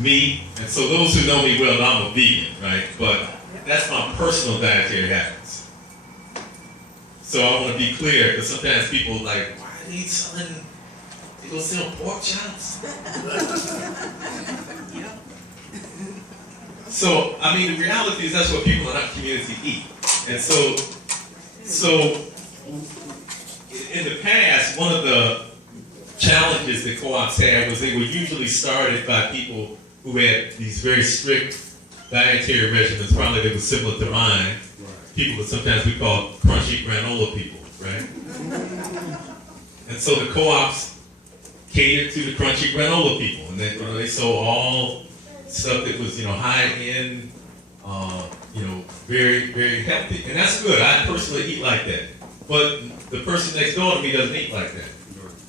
meat. And so those who know me well know I'm a vegan, right? But that's my personal dietary habits. So I want to be clear, because sometimes people are like, why are they selling, they gonna sell pork chops? So, I mean, the reality is that's what people in our community eat. And so in the past, one of the challenges that co-ops had was they were usually started by people who had these very strict dietary regimens, probably that was similar to mine. People that sometimes we call crunchy granola people, right? And so the co-ops catered to the crunchy granola people, and they sold all stuff that was, high end, very, very healthy, and that's good. I personally eat like that, but the person next door to me doesn't eat like that,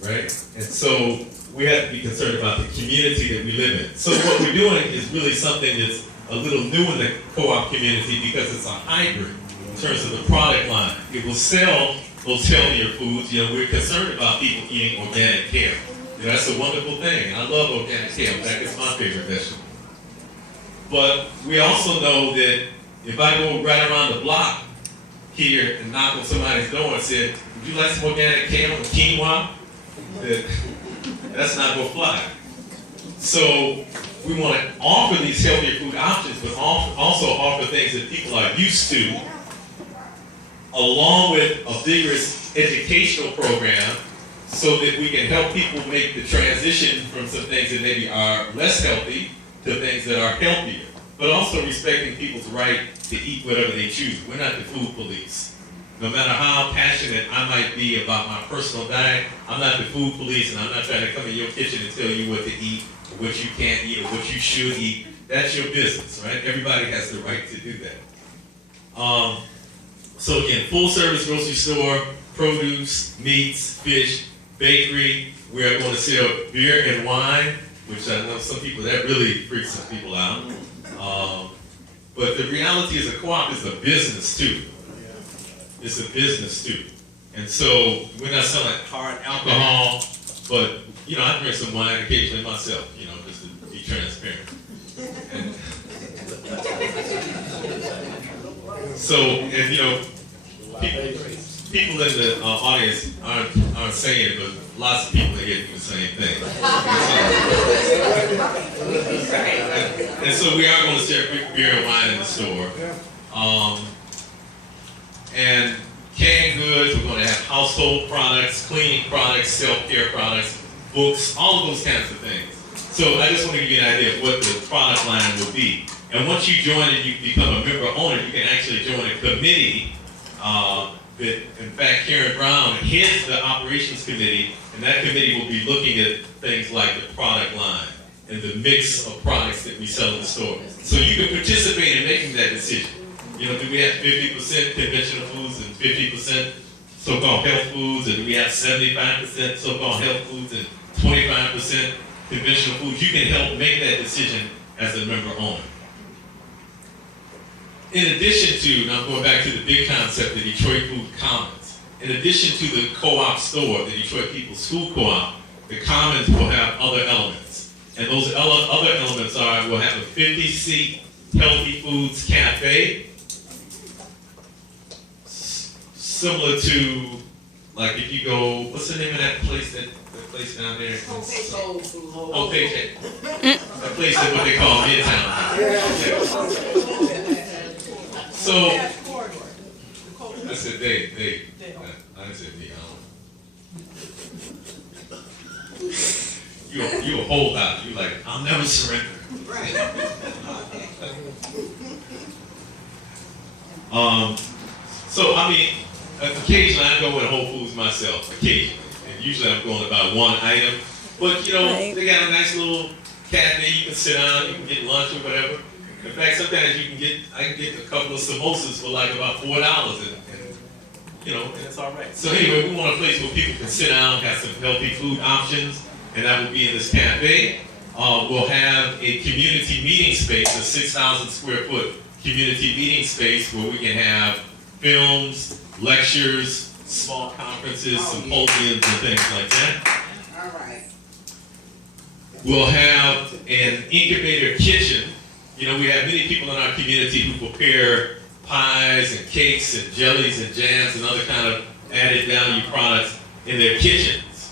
right? And so we have to be concerned about the community that we live in. So what we're doing is really something that's a little new in the co-op community because it's a hybrid in terms of the product line. It will sell those healthier foods. We're concerned about people eating organic kale. That's a wonderful thing. I love organic kale. In fact, it's my favorite vegetable. But we also know that if I go right around the block here and knock on somebody's door and say, would you like some organic kale and quinoa? That's not going to fly. So we want to offer these healthier food options, but also offer things that people are used to, along with a vigorous educational program so that we can help people make the transition from some things that maybe are less healthy to things that are healthier, but also respecting people's right to eat whatever they choose. We're not the food police. No matter how passionate I might be about my personal diet, I'm not the food police, and I'm not trying to come in your kitchen and tell you what to eat, or what you can't eat, or what you should eat. That's your business, right? Everybody has the right to do that. So again, full service grocery store, produce, meats, fish, bakery. We are going to sell beer and wine, which I know some people, that really freaks some people out. But the reality is a co-op is a business too. It's a business too. And so we're not selling hard alcohol, but I drink some wine occasionally myself, just to be transparent. And people in the audience aren't saying it, but lots of people are getting the same thing. And so we are going to sell beer and wine in the store. And canned goods, we're going to have household products, cleaning products, self-care products, books, all of those kinds of things. So I just want to give you an idea of what the product line will be. And once you join and you become a member owner, you can actually join a committee that, in fact, Karen Brown heads the operations committee, and that committee will be looking at things like the product line and the mix of products that we sell in the store. So you can participate in making that decision. Do we have 50% conventional foods and 50% so-called health foods, and do we have 75% so-called health foods and 25% conventional foods? You can help make that decision as a member owner. In addition to, now I'm going back to the big concept, the Detroit Food Commons. In addition to the co-op store, the Detroit People's Food Co-op, the Commons will have other elements. And those other elements are, we'll have a 50-seat healthy foods cafe, similar to, like if you go, what's the name of that place place down there? Oh, page. A place that what they call Midtown. So, I said they. I said me. You a holdout. You like, I'll never surrender. Right. So I mean, occasionally I go in Whole Foods myself. Occasionally, and usually I'm going about one item. But they got a nice little cafe. You can sit down. You can get lunch or whatever. In fact, sometimes I can get a couple of samosas for like about $4, and it's all right. So anyway, we want a place where people can sit down, have some healthy food options, and that will be in this cafe. We'll have a community meeting space, a 6,000 square foot community meeting space where we can have films, lectures, small conferences, symposiums, and things like that. All right. We'll have have an incubator kitchen. You know, we have many people in our community who prepare pies and cakes and jellies and jams and other kind of added value products in their kitchens.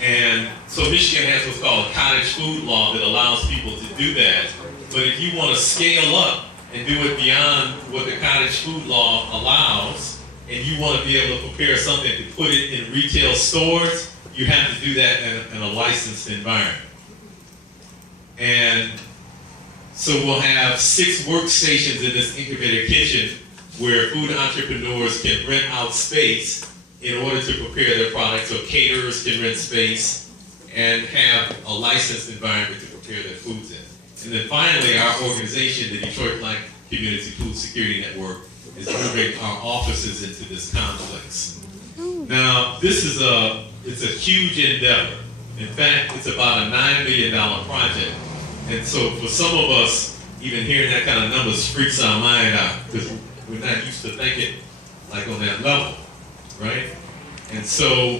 And so Michigan has what's called a cottage food law that allows people to do that. But if you want to scale up and do it beyond what the cottage food law allows, and you want to be able to prepare something to put it in retail stores, you have to do that in a licensed environment. And so we'll have 6 workstations in this incubator kitchen where food entrepreneurs can rent out space in order to prepare their products, so caterers can rent space and have a licensed environment to prepare their foods in. And then finally, our organization, the Detroit Black Community Food Security Network, is moving our offices into this complex. Now, it's a huge endeavor. In fact, it's about a $9 million project. And so for some of us, even hearing that kind of numbers freaks our mind out because we're not used to thinking like on that level, right? And so